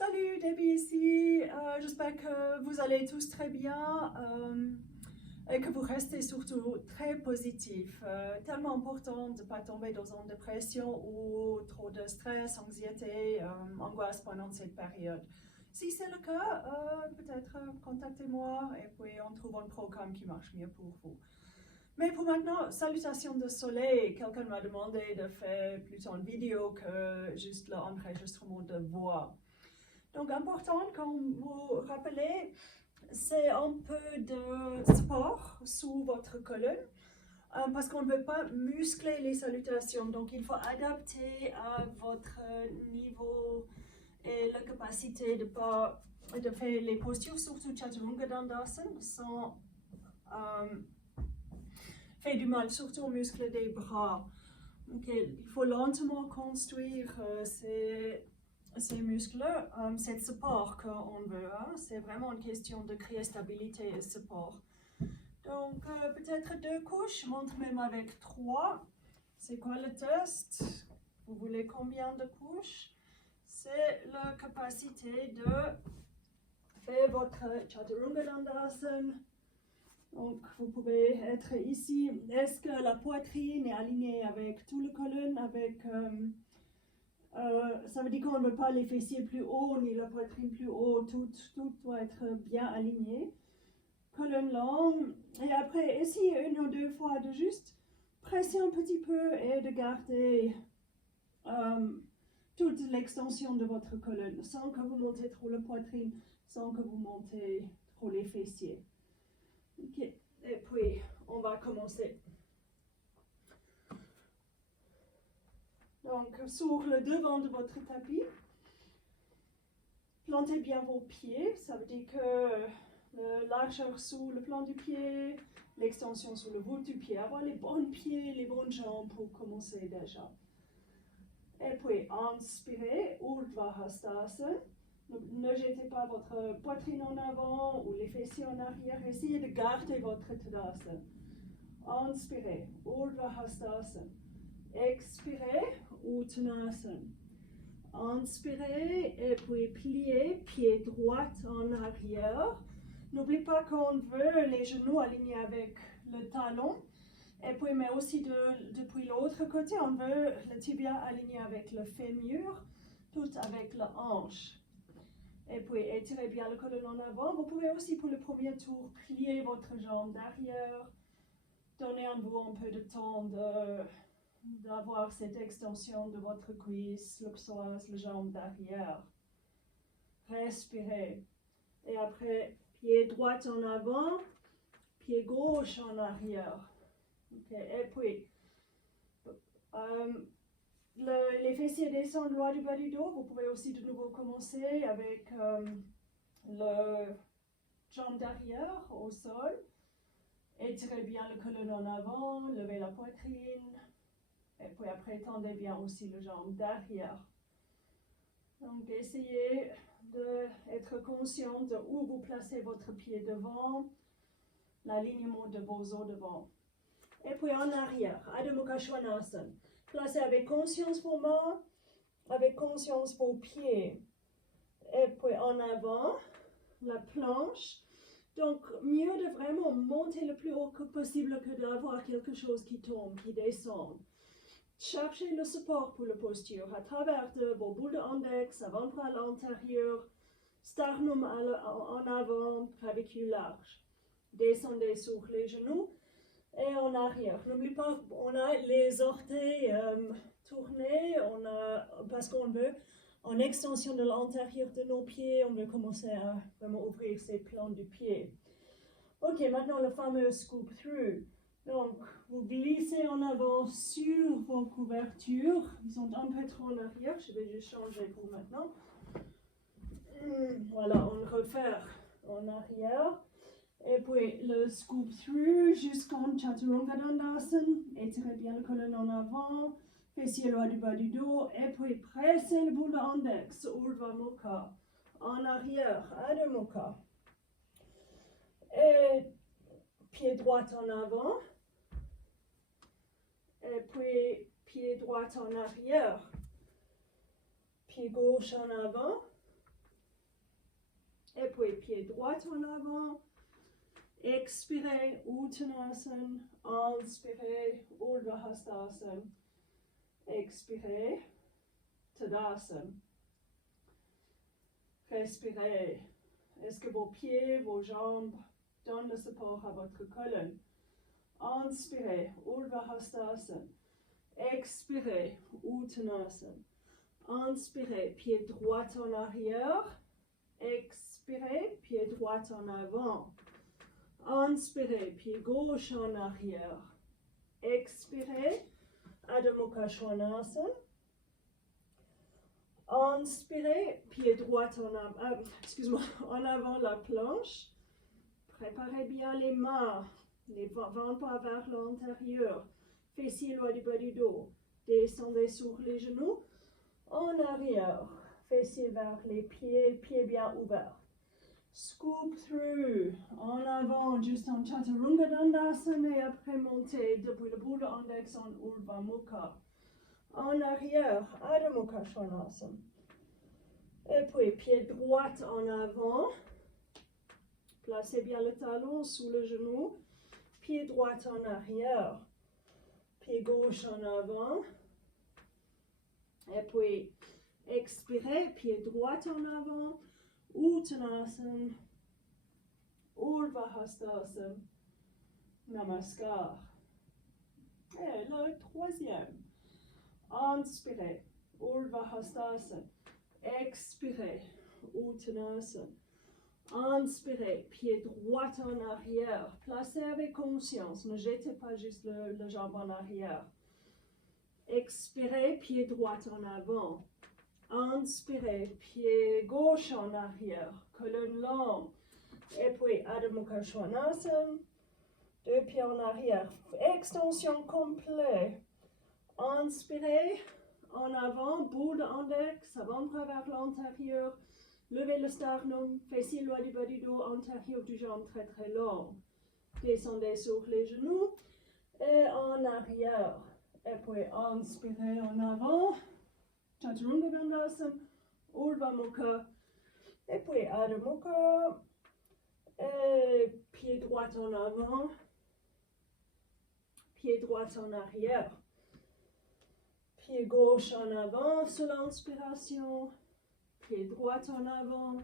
Salut, Debbie ici. J'espère que vous allez tous très bien et que vous restez surtout très positif. Tellement important de ne pas tomber dans une dépression ou trop de stress, anxiété, angoisse pendant cette période. Si c'est le cas, peut-être contactez-moi et puis on trouve un programme qui marche mieux pour vous. Mais pour maintenant, salutations de soleil. Quelqu'un m'a demandé de faire plutôt une vidéo que juste l'enregistrement de voix. Donc, important, comme vous rappelez, c'est un peu de sport sous votre colonne parce qu'on ne veut pas muscler les salutations. Donc, il faut adapter à votre niveau et la capacité de faire les postures, surtout Chaturanga Dandasana, sans faire du mal, surtout aux muscles des bras. Okay. Il faut lentement construire ces muscles, c'est support qu'on veut. Hein? C'est vraiment une question de créer stabilité et support. Donc, peut-être 2 couches, montre même avec 3. C'est quoi le test? Vous voulez combien de couches? C'est la capacité de faire votre Chaturanga Dandasana. Donc, vous pouvez être ici. Est-ce que la poitrine est alignée avec tout le colonne, avec... ça veut dire qu'on ne veut pas les fessiers plus haut ni la poitrine plus haut, tout doit être bien aligné. Colonne longue, et après essayez 1 ou 2 fois de juste presser un petit peu et de garder toute l'extension de votre colonne, sans que vous montez trop la poitrine, sans que vous montez trop les fessiers. Ok, et puis on va commencer. Donc, sur le devant de votre tapis, plantez bien vos pieds. Ça veut dire que la largeur sous le plan du pied, l'extension sur le bout du pied. Avoir les bons pieds, les bonnes jambes pour commencer déjà. Et puis, inspirez, Urdhva Hastasana. Ne jetez pas votre poitrine en avant ou les fessiers en arrière. Essayez de garder votre Tadasana. Inspirez, Urdhva Hastasana. Expirez, Uttanasana. Inspirez et puis pliez, pied droit en arrière. N'oubliez pas qu'on veut les genoux alignés avec le talon. Et puis, mais aussi depuis l'autre côté, on veut le tibia aligné avec le fémur, tout avec la hanche. Et puis, étirez bien le colonne en avant. Vous pouvez aussi, pour le premier tour, plier votre jambe derrière. Donnez à vous un peu de temps d'avoir cette extension de votre cuisse, le psoas, la jambe derrière. Respirez. Et après, pied droit en avant, pied gauche en arrière. Okay. Et puis, les fessiers descendent droit du bas du dos. Vous pouvez aussi de nouveau commencer avec le jambe derrière au sol. Étirez bien le colonne en avant, levez la poitrine. Et puis après, tendez bien aussi le jambe derrière. Donc, essayez d'être conscient de où vous placez votre pied devant, l'alignement de vos os devant. Et puis en arrière, Adho Mukha Svanasana. Placez avec conscience vos mains, avec conscience vos pieds. Et puis en avant, la planche. Donc, mieux de vraiment monter le plus haut que possible que d'avoir quelque chose qui tombe, qui descend. Cherchez le support pour la posture à travers vos boules d'index, avant-bras à l'intérieur, sternum en avant, clavicule large. Descendez sur les genoux et en arrière. N'oubliez pas, on a les orteils tournés, parce qu'on veut, en extension de l'intérieur de nos pieds, on veut commencer à vraiment ouvrir ces plans du pied. Ok, maintenant le fameux scoop through. Donc, vous glissez en avant sur vos couvertures. Ils sont un peu trop en arrière. Je vais juste changer pour maintenant. Voilà, on refait en arrière. Et puis, le scoop through jusqu'en Chaturanga Dandasana. Étirez bien le colonne en avant. Fessier droit du bas du dos. Et puis, pressez le bout d'index. Urdhva Mukha. En arrière, Adho Mukha. Et pied droit en avant. Et puis, pied droit en arrière, pied gauche en avant, Et puis pied droit en avant. Expirez, Uttanasana. Inspirez, Urdhva Hastasana. Expirez, Tadasana. Respirez. Est-ce que vos pieds, vos jambes donnent le support à votre colonne? Inspirez, Urdhva Hastasana. Expirez, Uttanasana. Inspirez, pied droit en arrière. Expirez, pied droit en avant. Inspirez, pied gauche en arrière. Expirez, Adho Mukha Svanasana. Inspirez, pied droit en avant la planche. Préparez bien les mains, les ventres vers l'intérieur. Fessiers loin du bas du dos. Descendez sur les genoux. En arrière, fessiers vers les pieds, pieds bien ouverts. Scoop through, en avant, juste en Chaturanga Dandasana et après monter depuis le bout de l'index en Urdhva Mukha. En arrière, Adho Mukha Svanasana. Et puis, pied droit en avant. Placez bien le talon sous le genou. Pied droit en arrière. Pied gauche en avant. Et puis, expirez, pied droit en avant. Uttanasana. Urdhva Hastasana. Namaskar. Et le troisième. Inspirez, Urdhva Hastasana. Expirez, Uttanasana. Inspirez, pied droit en arrière. Placez avec conscience. Ne jetez pas juste le jambe en arrière. Expirez, pied droit en avant. Inspirez, pied gauche en arrière. Colonne longue. Et puis, Adho Mukha Svanasana. Deux pieds en arrière. Extension complète. Inspirez, en avant, bout de l'index, avant-bras vers l'intérieur. Levez le sternum, fessiers loin du bas du dos, antérieur du jambe très très long. Descendez sur les genoux et en arrière. Et puis inspirez en avant. Chaturanga Dandasana, Urdhva Mukha. Et puis Adho Mukha. Et pied droit en avant. Pied droit en arrière. Pied gauche en avant sur l'inspiration. Pied droit en avant.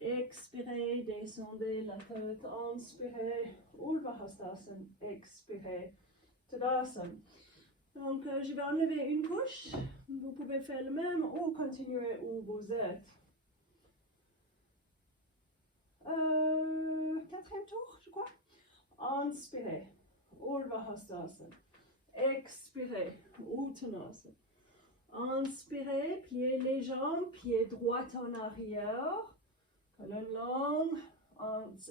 Expirez, descendez la tête. Inspirez, Urdhva Hastasana. Expirez, Tadasana. Donc, je vais enlever une couche. Vous pouvez faire le même ou continuer où vous êtes. Quatrième tour, je crois. Inspirez, Urdhva Hastasana. Expirez, Uttanasana. Inspirez, pliez les jambes, pied droit en arrière. Colonne longue.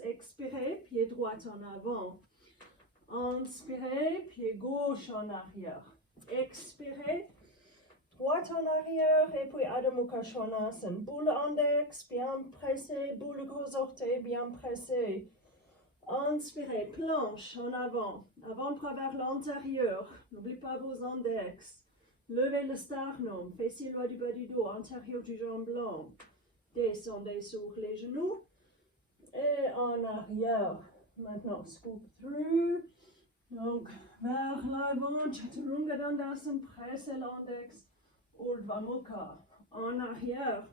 Expirez, pied droit en avant. Inspirez, pied gauche en arrière. Expirez, droite en arrière et puis Adho Mukha Svanasana. Boule index bien pressé, boule gros orteil bien pressé. Inspirez, planche en avant, avant-bras vers l'intérieur. N'oubliez pas vos index. Levez le sternum, fessiers loin du bas du dos, antérieur du jambe long. Descendez sur les genoux et en arrière. Maintenant, scoop through. Donc, vers l'avant, Chaturanga Dandasana, pressez l'index, Urdhva Mukha. En arrière,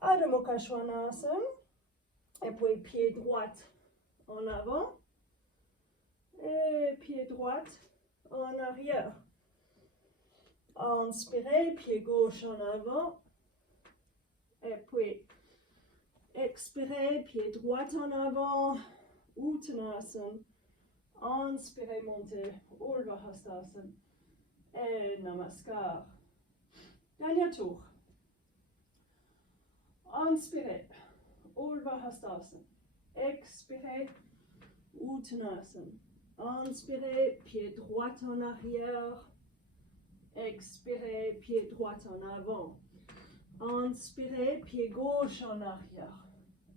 Adho Mukha Svanasana. Et puis, pied droit en avant. Et pied droit en arrière. Inspirez, pied gauche en avant. Et puis, expirez, pied droit en avant. Uttanasana. Inspirez, montez, Urdhva Hastasana. Et Namaskar. Dernier tour. Inspirez, Urdhva Hastasana. Expirez, Uttanasana. Inspirez, pied droit en arrière. Expirez, pied droit en avant. Inspirez, pied gauche en arrière.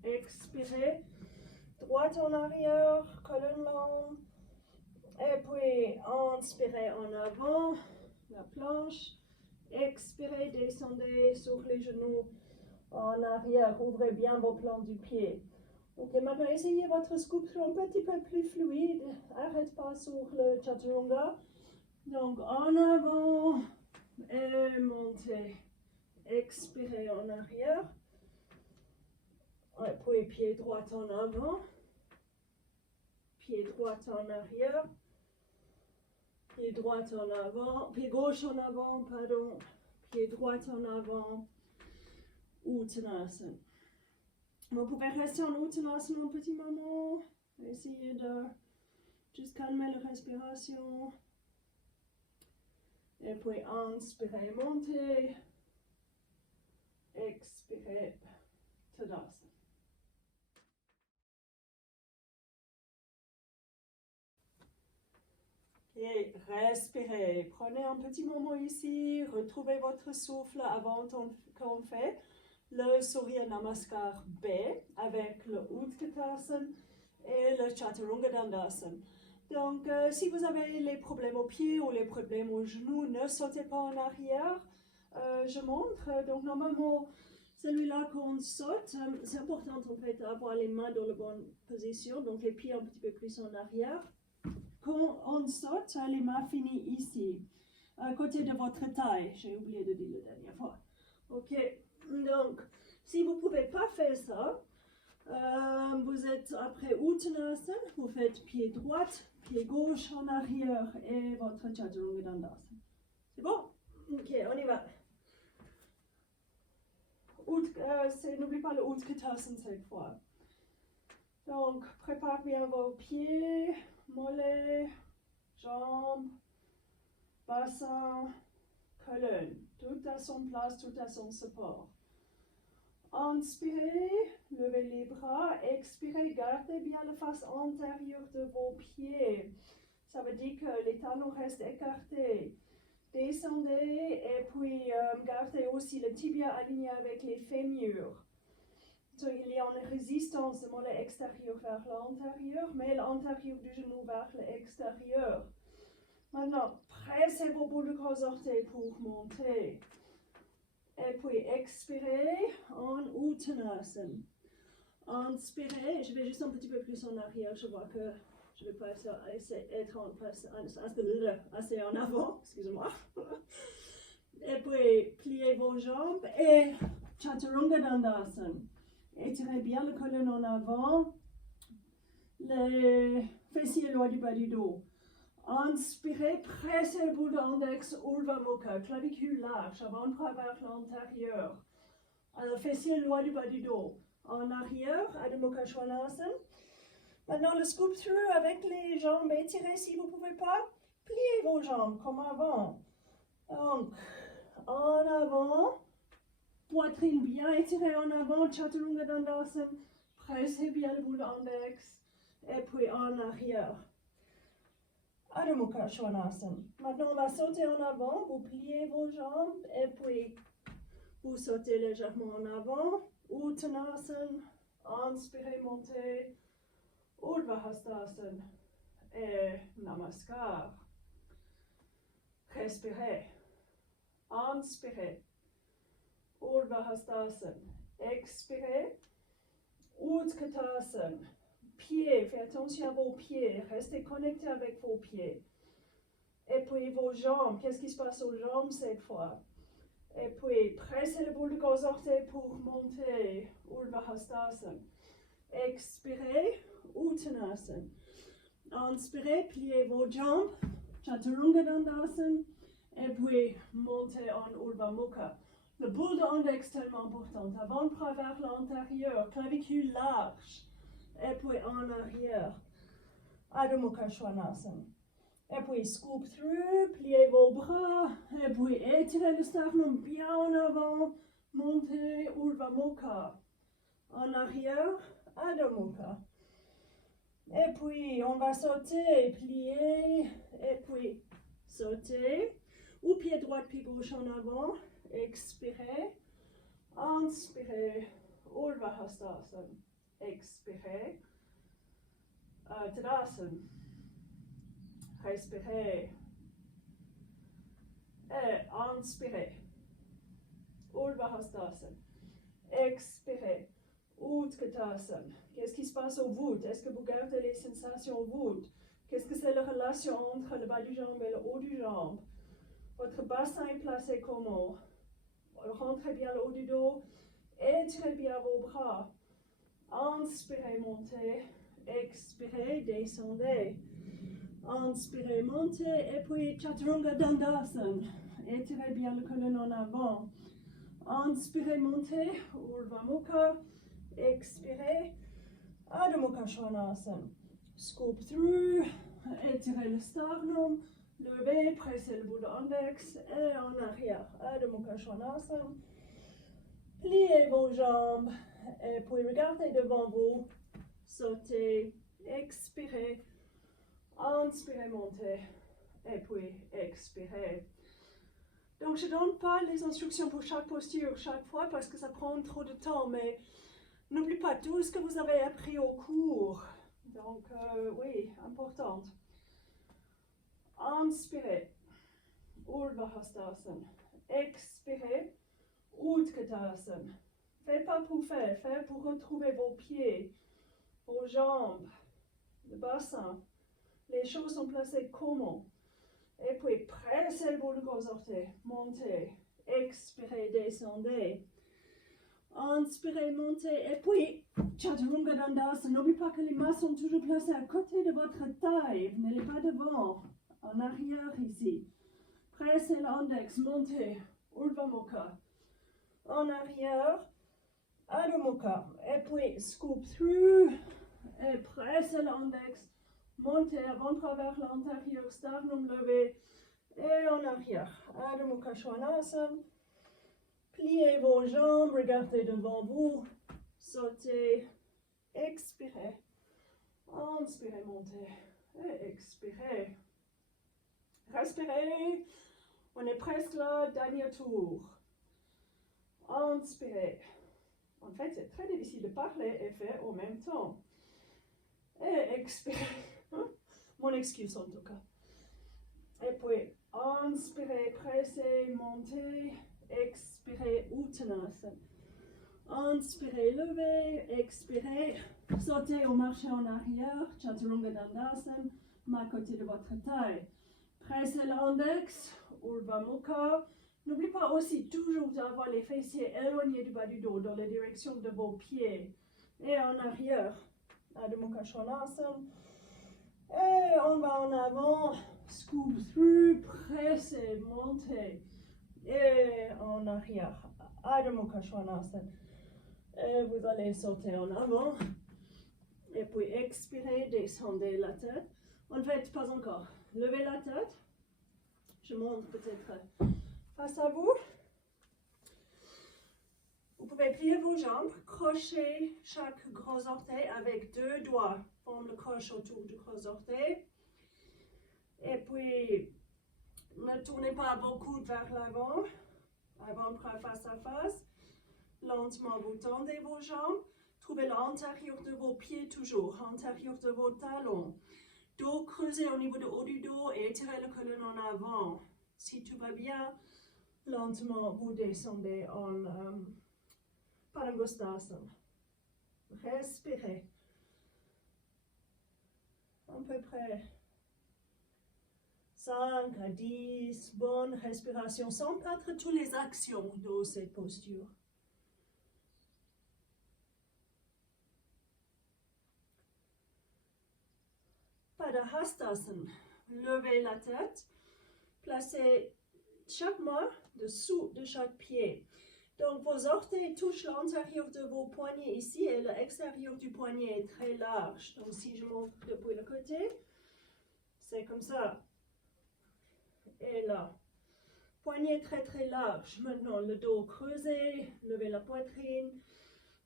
Expirez, droite en arrière, colonne longue. Et puis, inspirez en avant, la planche. Expirez, descendez sur les genoux. En arrière, ouvrez bien vos plans du pied. Ok, maintenant essayez votre sculpture un petit peu plus fluide. Arrête pas sur le chaturanga. Donc en avant et montez. Expirez en arrière. Et puis pied droit en avant. Pied droit en arrière. Pied droit en avant. Pied gauche en avant, pardon. Pied droit en avant. Uttanasana. Vous pouvez rester en Uttanasana un petit moment. Essayez de juste calmer la respiration. Et puis inspirez, montez. Expirez, Tadasana. Et respirez. Prenez un petit moment ici. Retrouvez votre souffle avant qu'on fait le Surya Namaskar B avec le Utkatasana et le Chaturanga Dandasana. Donc, si vous avez les problèmes aux pieds ou les problèmes aux genoux, ne sautez pas en arrière. Je montre. Donc, normalement, celui-là qu'on saute, c'est important en fait d'avoir les mains dans la bonne position, donc les pieds un petit peu plus en arrière. Quand on saute, les mains finissent ici, à côté de votre taille. J'ai oublié de dire la dernière fois. Ok, donc, si vous ne pouvez pas faire ça, vous êtes après Uttanasana, vous faites pied droit, pied gauche en arrière et votre Chaturanga Dandasana. C'est bon? Ok, on y va. N'oublie pas le Utkatasana cette fois. Donc, prépare bien vos pieds, mollets, jambes, bassin, colonne. Tout à son place, tout à son support. Inspirez, levez les bras. Expirez, gardez bien la face antérieure de vos pieds. Ça veut dire que les talons restent écartés. Descendez et puis gardez aussi le tibia aligné avec les fémurs. Donc, il y a une résistance du mollet extérieur vers l'intérieur, mais l'intérieur du genou vers l'extérieur. Maintenant, pressez vos boules de gros orteils pour monter. Et puis expirez en Uttanasana. Inspirez, je vais juste un petit peu plus en arrière, je vois que je ne vais pas être assez en avant, excusez-moi. Et puis pliez vos jambes et Chaturanga Dandasana. Étirez bien le colonne en avant, les fessiers loin du bas du dos. Inspirez, pressez le bout de l'index, Urdhva Mukha, clavicule large, avant-bras vers l'intérieur. Fessiers loin du bas du dos. En arrière, Adho Mukha Svanasana. Maintenant, le sculpture avec les jambes étirées si vous ne pouvez pas. Pliez vos jambes comme avant. Donc, en avant. Poitrine bien étirée en avant, Chaturanga Dandasana. Pressez bien le bout de l'index. Et puis en arrière. Adho Mukha Svanasana. Maintenant, on va sauter en avant. Vous pliez vos jambes et puis vous sautez légèrement en avant. Uttanasana. Inspirez, montez. Urdhva Hastasana. Et Namaskar. Respirez. Inspirez. Urdhva Hastasana. Expirez. Utkatasana. Pieds, faites attention à vos pieds. Restez connectés avec vos pieds. Et puis vos jambes. Qu'est-ce qui se passe aux jambes cette fois? Et puis pressez le bout de gros orteils pour monter. Urdhva Hastasana. Expirez. Uttanasana. Inspirez, pliez vos jambes. Chaturanga Dandasana. Et puis montez en Urdhva Mukha. Le bout de l'index est tellement important. Avant-bras vers l'intérieur, clavicule large. Et puis en arrière. Adho Mukha Svanasana. Et puis scoop through, pliez vos bras. Et puis étirez le sternum bien en avant. Montez Urdhva Mukha. En arrière, Adho Mukha. Et puis on va sauter, plier. Et puis sauter. Ou pied droit, pied gauche en avant. Expirez. Inspirez. Urdhva Hastasana. Expirez. Tadasana. Respirez. Et inspirez. Urdhva Hastasana. expirez. Utkatasana. Qu'est-ce qui se passe au voûte? Est-ce que vous gardez les sensations au voûte? Qu'est-ce que c'est la relation entre le bas du jambe et le haut du jambe? Votre bassin est placé comment? Rentrez bien le haut du dos. Étirez bien vos bras. Inspirez, montez. Expirez, descendez. Inspirez, montez. Et puis Chaturanga Dandasana. Étirez bien le colonne en avant. Inspirez, montez. Urdhva Mukha. Expirez. Adho Mukha Svanasana. Scoop through. Étirez le sternum. Levez, pressez le bout de l'index et en arrière. Adho Mukha Svanasana. Pliez vos jambes et puis regardez devant vous. Sautez, expirez. Inspirez, montez. Et puis expirez. Donc je ne donne pas les instructions pour chaque posture chaque fois parce que ça prend trop de temps, mais n'oubliez pas tout ce que vous avez appris au cours. Donc oui, important. Inspirez, Urdhva Hastasana. Expirez, Utkatasana. Faites pas pour faire, faites pour retrouver vos pieds, vos jambes, le bassin. Les choses sont placées comment? Et puis pressez le bout de gros orteils, montez, expirez, descendez. Inspirez, montez, et puis Chaturanga Dandasana. N'oubliez pas que les mains sont toujours placées à côté de votre taille, ne les pas devant, en arrière ici. Pressez l'index, montez, Urdhva Mukha. En arrière, Adho Mukha. Et puis scoop through, et pressez l'index. Montez avant travers l'intérieur, sternum levé et en arrière. Adho Mukha Svanasana. Pliez vos jambes, regardez devant vous. Sautez, expirez. Inspirez, montez et expirez. Respirez. On est presque là, dernier tour. Inspirez. En fait, c'est très difficile de parler et faire en même temps. Et expirez. Mon excuse en tout cas. Et puis, inspirez, pressez, montez, expirez, Uttanasana. Inspirez, levez, expirez, sautez ou marchez en arrière, Chaturanga Dandasana, main à côté de votre taille. Pressez l'index, Urdhva Mukha. N'oubliez pas aussi toujours d'avoir les fessiers éloignés du bas du dos dans la direction de vos pieds. Et en arrière, Adho Mukha Svanasana. Et on va en avant, scoop through, pressez, montez. Et en arrière, Adho Mukha Svanasana. Et vous allez sauter en avant. Et puis expirez, descendez la tête. En fait, pas encore. Levez la tête. Je montre peut-être face à vous. Vous pouvez plier vos jambes, crocher chaque gros orteil avec 2 doigts. Forme le croche autour du gros orteil. Et puis, ne tournez pas beaucoup vers l'avant. Avant-bras face à face. Lentement, vous tendez vos jambes. Trouvez l'intérieur de vos pieds toujours, l'intérieur de vos talons. Dos creusé au niveau du haut du dos et étirez le colonne en avant. Si tout va bien, lentement, vous descendez en Padangusthasana. Respirez. À peu près 5 à 10 bonnes respirations sans perdre toutes les actions de cette posture. Padahastasana. Levez la tête. Placez chaque main dessous de chaque pied. Donc vos orteils touchent l'intérieur de vos poignets ici et l'extérieur du poignet est très large. Donc si je montre depuis le côté, c'est comme ça. Et là. Poignet très très large. Maintenant le dos creusé, levez la poitrine.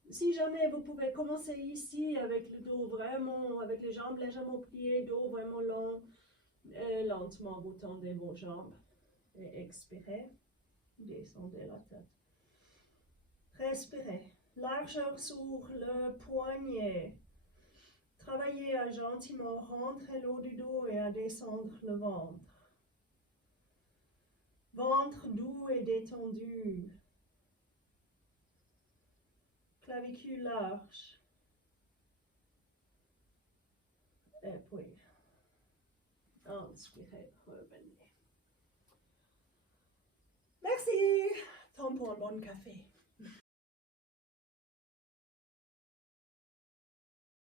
Si jamais vous pouvez commencer ici avec le dos vraiment, avec les jambes légèrement pliées, dos vraiment long. Et lentement vous tendez vos jambes. Et expirez. Descendez la tête. Respirez. Largeur sur le poignet. Travaillez à gentiment rentrer le haut du dos et à descendre le ventre. Ventre doux et détendu. clavicule large. Et puis, inspirez, revenez. Merci. Temps pour un bon café.